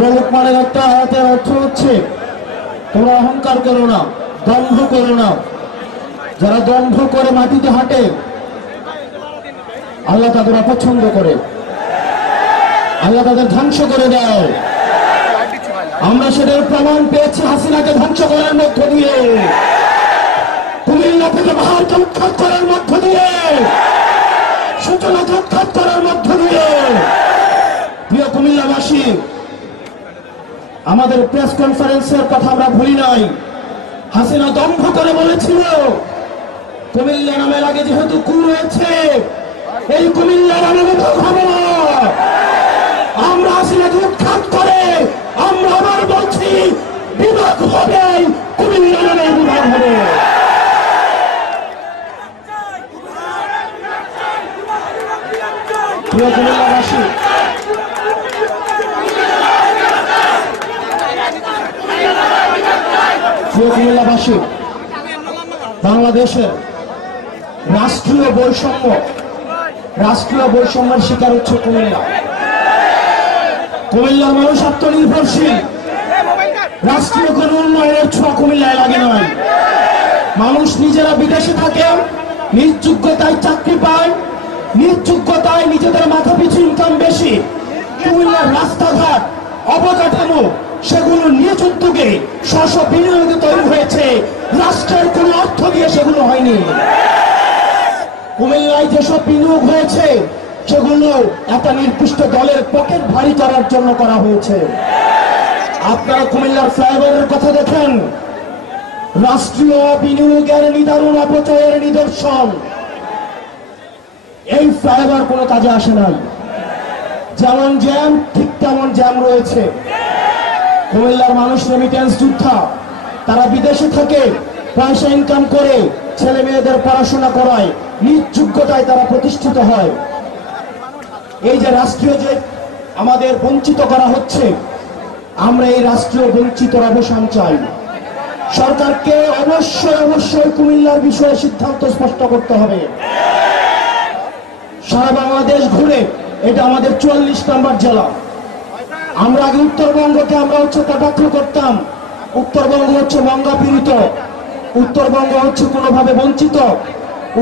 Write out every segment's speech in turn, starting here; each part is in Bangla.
সূরা লোকমানের একটা আয়াতের অর্থ হচ্ছে তোমরা অহংকার করো না, দম্ভ করো না। যারা দম্ভ করে মাটিতে হাঁটে আল্লাহ তাদের অপছন্দ করে, আল্লাহ তাদের ধ্বংস করে দেয়। আমরা সেটার প্রমাণ পেয়েছি হাসিনাকে ধ্বংস করার মধ্য দিয়ে, কুমিল্লা থেকে পাহাড়কে উৎখাত করার মধ্য দিয়ে, সূচনাকে উৎখাত করার মধ্য দিয়ে। প্রিয় কুমিল্লাবাসী, আমাদের প্রেস কনফারেন্সের কথা আমরা ভুলি নাই। হাসিনা দম্ভ করে বলেছিল কুমিল্লা নামের আগে যেহেতু কু রয়েছে, এই কুমিল্লা নামে বিভাগ হবে না। আমরা হাসিনাকে উৎখাত করে আমরা আবার বলছি বিভাগ হবে, কুমিল্লা নামে বিভাগ হবে। প্রিয় কুমিল্লাবাসী, কুমিল্লাবাসী, বাংলাদেশের রাষ্ট্রীয় বৈষম্যের শিকার হচ্ছে কুমিল্লা। কুমিল্লার মানুষ আত্মনির্ভরশীল, রাষ্ট্রীয় কোন উন্নয়নের ছোঁয়া কুমিল্লায় লাগে নয়। মানুষ নিজেরা বিদেশে থাকে, নিজ যোগ্যতায় চাকরি পায়, নিজ যোগ্যতায় নিজেদের মাথা পিছু ইনকাম বেশি। কুমিল্লার রাস্তাঘাট, অবকাঠামো সেগুলো নিজ উদ্যোগে স্ব বিনিয়োগে তৈরি হয়েছে, রাষ্ট্রের কোন অর্থ দিয়ে সেগুলো হয়নি। কুমিল্লায় যেসব বিনিয়োগ হয়েছে সেগুলো একটা নির্দিষ্ট দলের পকেট ভারী করার জন্য করা হয়েছে। আপনারা কুমিল্লার ফ্লাইওভারের কথা দেখেন, রাষ্ট্রীয় বিনিয়োগের নিদারুণ অপচয়ের নিদর্শন। এই ফ্লাইওভার কোনো কাজে আসে নাই, যেমন জ্যাম ঠিক তেমন জ্যাম রয়েছে। কুমিল্লার মানুষ রেমিটেন্স যোদ্ধা, তারা বিদেশে থাকে, পয়সা ইনকাম করে ছেলে মেয়েদের পড়াশোনা করায়, নিজ যোগ্যতায় তারা প্রতিষ্ঠিত হয়। এই যে রাষ্ট্রীয় যে আমাদের বঞ্চিত করা হচ্ছে, আমরা এই রাষ্ট্রীয় বঞ্চিতর অবসান চাই। সরকারকে অবশ্যই কুমিল্লার বিষয়ে সিদ্ধান্ত স্পষ্ট করতে হবে। সারা বাংলাদেশ ঘুরে এটা আমাদের 44 নম্বর জেলা। আমরা আগে উত্তরবঙ্গকে আমরা কটাক্ষ করতাম, উত্তরবঙ্গ হচ্ছে মঙ্গা পীড়িত, উত্তরবঙ্গ হচ্ছে কোনোভাবে বঞ্চিত।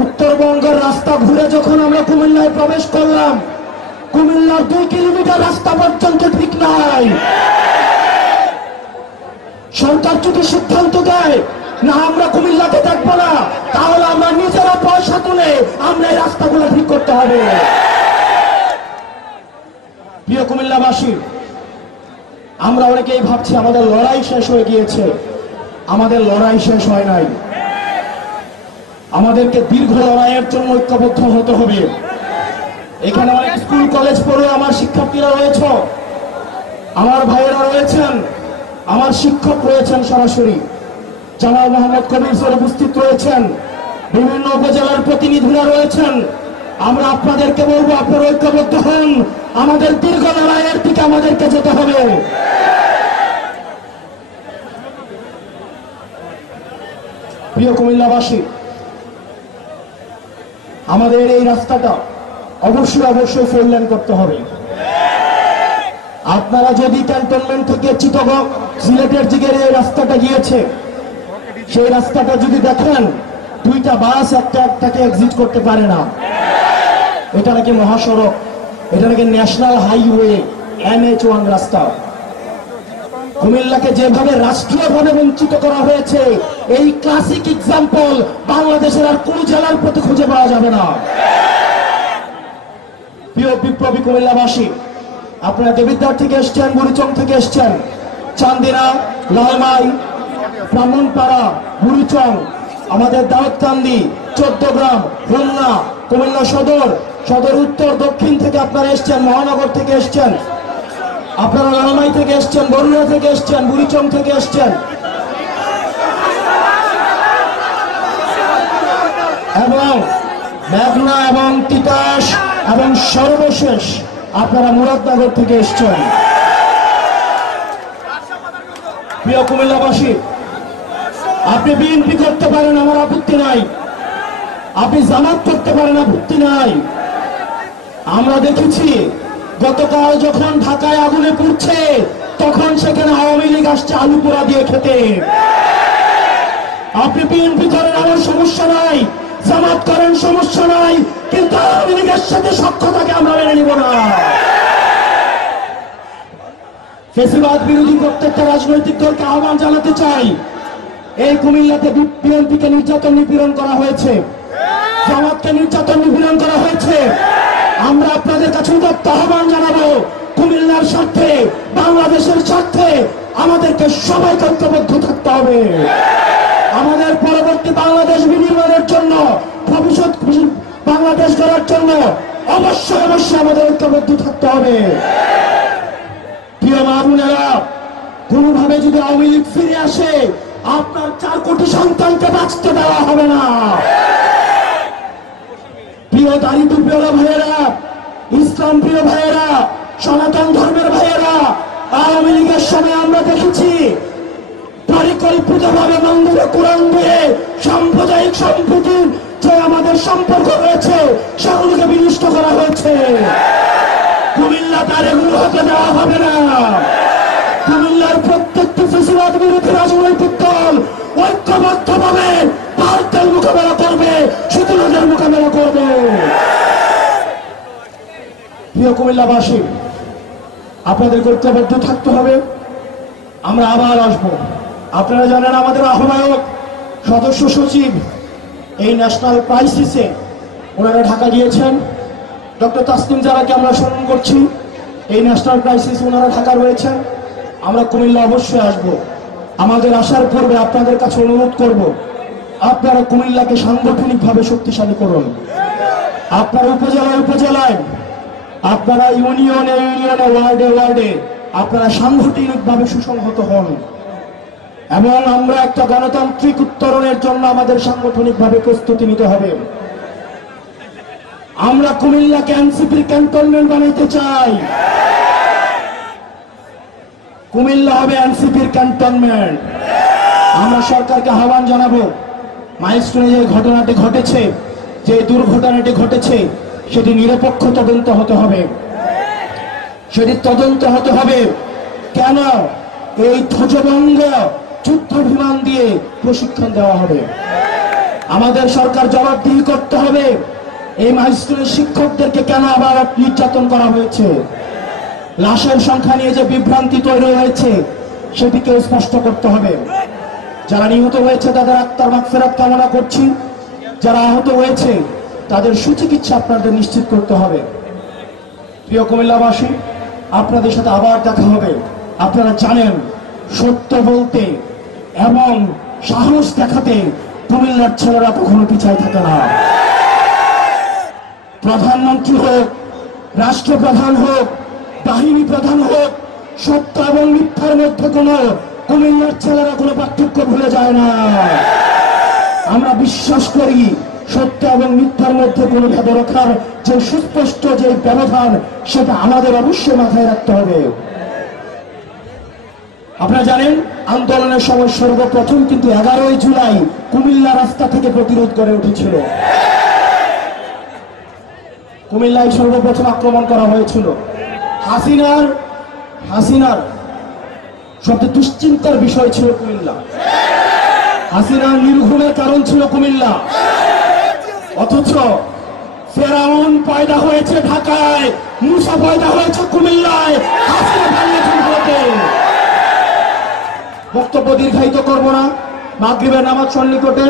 উত্তরবঙ্গের রাস্তা ঘুরে যখন আমরা কুমিল্লায় প্রবেশ করলাম, কুমিল্লার 2 কিলোমিটার রাস্তা পর্যন্ত ঠিক নাই। সরকার যদি সিদ্ধান্ত দেয় না আমরা কুমিল্লাতে দেখবো না, তাহলে আমরা নিজেরা পয়সা তুলে আমরা এই রাস্তাগুলো ঠিক করতে হবে। প্রিয় কুমিল্লাবাসী, আমরা অনেকেই ভাবছি আমাদের লড়াই শেষ হয়ে গিয়েছে। আমাদের লড়াই শেষ হয় নাই। আমাদেরকে দীর্ঘ লড়াইয়ের জন্য ঐক্যবদ্ধ হতে হবে। এখানে অনেক স্কুল কলেজ পড়ে আমার শিক্ষার্থীরা রয়েছে, আমার ভাইয়েরা রয়েছেন, আমার শিক্ষক রয়েছেন, সরাসরি জামাল মোহাম্মদ কবির স্যার উপস্থিত রয়েছেন, বিভিন্ন উপজেলার প্রতিনিধিরা রয়েছেন। আমরা আপনাদেরকে বলবো আপনারা ঐক্যবদ্ধ হন, আমাদের দীর্ঘ লড়াইয়ের দিকে আমাদেরকে যেতে হবে। প্রিয় কুমিল্লাবাসী, আমাদের এই রাস্তাটা অবশ্যই 4 লেন করতে হবে। আপনারা যদি ক্যান্টনমেন্ট থেকে চিটাগং সিলেটের দিকে এই রাস্তাটা গিয়েছে, সেই রাস্তাটা যদি দেখেন 2টা বাস একটাকে এক্সিট করতে পারে না। এটা নাকি মহাসড়ক, এটা নাকি ন্যাশনাল হাইওয়ে NH1 রাস্তা। কুমিল্লাকে যেভাবে রাষ্ট্রীয়ভাবে বঞ্চিত করা হয়েছে, এই ক্লাসিক এক্সাম্পল বাংলাদেশের আর কোন জেলার প্রতি খুঁজে পাওয়া যাবে না। প্রিয় বিপ্লবী কুমিল্লাবাসী, আপনারা দেবিদ্বার থেকে এসছেন, বুড়িচং থেকে এসছেন, চান্দিনা, লালমাই, ব্রাহ্মণপাড়া, বুড়িচং, আমাদের দাউদকান্দি, 14 গ্রাম, খুলনা, কুমিল্লা সদর, সদর উত্তর দক্ষিণ থেকে আপনারা এসছেন, মহানগর থেকে এসছেন, আপনারা লালমাই থেকে এসছেন, বরুণা থেকে এসছেন, বুড়িচং থেকে এসছেন, এবং মেঘনা এবং তিতাস, এবং সর্বশেষ আপনারা মুরাদনগর থেকে এসছেন। প্রিয় কুমিল্লাবাসী, আপনি বিএনপি করতে পারেন, আমার আপত্তি নাই। আপনি জামাত করতে পারেন, আপত্তি নাই। আমরা দেখেছি গতকাল যখন ঢাকায় আগুনে পুড়ছে, তখন সেখানে আওয়ামী লীগ আসছে আলু পোড়া দিয়ে খেতে। আপনি বিএনপি করেন, আমার সমস্যা নাই, জামাত করেন, সমস্যা নাই, কিন্তু আওয়ামী লীগের সাথে সখ্যতাকে আমরা মেনে নিব না। ফেসিবাদ বিরোধী প্রত্যেকটা রাজনৈতিক দলকে আহ্বান জানাতে চাই, এই কুমিল্লাতে বিএনপিকে নির্যাতন নিপীড়ন করা হয়েছে, জামাতকে নির্যাতন নিপীড়ন করা হয়েছে। আমরা আপনাদের কাছে উদাত্ত আহ্বান জানাবো, কুমিল্লার স্বার্থে, বাংলাদেশের স্বার্থে আমাদেরকে সবাইকে ঐক্যবদ্ধ থাকতে হবে। আমাদের পরবর্তী বাংলাদেশ বিনির্মাণের জন্য, ভবিষ্যৎ বাংলাদেশ গড়ার জন্য অবশ্যই অবশ্যই আমাদের ঐক্যবদ্ধ থাকতে হবে। প্রিয় মা বোনেরা, কোনোভাবে যদি আওয়ামী লীগ ফিরে আসে, আপনার 4 কোটি সন্তানকে বাঁচতে দেওয়া হবে না। প্রিয় দাড়ি টুপিওয়ালা ভাইয়েরা, ইসলাম প্রিয় ভাইয়েরা, সনাতন ধর্মের ভাইয়েরা, আওয়ামী লীগের সময় আমরা দেখেছি পরিকল্পিতভাবে মন্দিরে কোরআন দিয়ে সাম্প্রদায়িক সম্প্রীতির যে আমাদের সম্পর্ক রয়েছে সেগুলোকে বিনষ্ট করা হয়েছে। কুমিল্লা তার এগুলো হতে দেওয়া হবে না। কুমিল্লার প্রত্যেকটি ফেসিবাদ বিরোধী রাজনৈতিক দল ঐক্যবদ্ধভাবে ভারতের মোকাবেলা করবে, শত্রুদের মোকাবেলা করবে। প্রিয় কুমিল্লাবাসী, আপনাদের ঐক্যবদ্ধ থাকতে হবে। আমরা আবার আসব। আপনারা জানেন আমাদের আহ্বায়ক, সদস্য সচিব এই ন্যাশনাল ক্রাইসিসে ওনারা ঢাকা গিয়েছেন। ডক্টর তাসনিম জারাকে আমরা স্মরণ করছি। এই ন্যাশনাল ক্রাইসিস ওনারা ঢাকা রয়েছেন। আমরা কুমিল্লা অবশ্যই আসব। আমাদের আসার পূর্বে আপনাদের কাছে অনুরোধ করব, আপনারা কুমিল্লাকে সাংগঠনিকভাবে শক্তিশালী করুন। আপনারা উপজেলায় উপজেলায়, আপনারা ইউনিয়নে ইউনিয়নে, ওয়ার্ডে ওয়ার্ডে আপনারা সাংগঠনিকভাবে সুসংহত হন এবং আমরা একটা গণতান্ত্রিক উত্তরণের জন্য আমাদের সাংগঠনিকভাবে প্রস্তুতি নিতে হবে। আমরা কুমিল্লাকে এনসিপির ক্যান্টনমেন্ট বানাইতে চাই। কুমিল্লা হবে এনসিপির ক্যান্টনমেন্ট। আমরা সরকারকে আহ্বান জানাবো, মাইলস্টোনে যে ঘটনাটি ঘটেছে, যে দুর্ঘটনাটি ঘটেছে, সেটি নিরপেক্ষ তদন্ত হতে হবে। সেটি তদন্ত হতে হবে কেন এই ধ্বজভঙ্গ যুদ্ধ বিমান দিয়ে প্রশিক্ষণ দেওয়া হবে। আমাদের সরকার জবাবদিহি করতে হবে, এই মাইলস্টোনের শিক্ষকদেরকে কেন আবার নির্যাতন করা হয়েছে। লাশের সংখ্যা নিয়ে যে বিভ্রান্তি তৈরি হয়েছে সেটিকে স্পষ্ট করতে হবে। যারা নিহত হয়েছে তাদের আত্মার মাগফিরাত কামনা করছি। যারা আহত হয়েছে তাদের সুচিকিৎসা আপনাদের নিশ্চিত করতে হবে। প্রিয় কুমিল্লাবাসী, আপনাদের সাথে আবার দেখা হবে। আপনারা জানেন, সত্য বলতে এবং সাহস দেখাতে কুমিল্লার ছেলেরা কখনো পিছায় থাকে না। প্রধানমন্ত্রী হোক, রাষ্ট্রপ্রধান হোক, বাহিনী প্রধান হোক, সত্য এবং মিথ্যার মধ্যে কোনো কুমিল্লার ছেলেরা কোনো পার্থক্য ভুলে যায় না। আমরা বিশ্বাস করি সত্য এবং মিথ্যার মধ্যে কোনো ভেদ রাখার যে সুস্পষ্ট যে ব্যবধান, সেটা আমাদের অবশ্যই মাথায় রাখতে হবে। আপনারা জানেন, আন্দোলনের সময় সর্বপ্রথম কিন্তু 11ই জুলাই কুমিল্লা রাস্তা থেকে প্রতিরোধ করে উঠেছিল। কুমিল্লায় সর্বপ্রথম আক্রমণ করা হয়েছিল। হাসিনার সবচেয়ে দুশ্চিন্তার বিষয় ছিল কুমিল্লা। হাসিনার নির্ঘুমের কারণ ছিল কুমিল্লা। অথচ ফেরাউন পয়দা হয়েছে ঢাকায়, মুসা পয়দা হয়েছে কুমিল্লায়, হাসিনা পালিয়েছেন ভারতে। বক্তব্য দীর্ঘায়িত করব না, মাগরিবের নামাজ সন্নিকটে।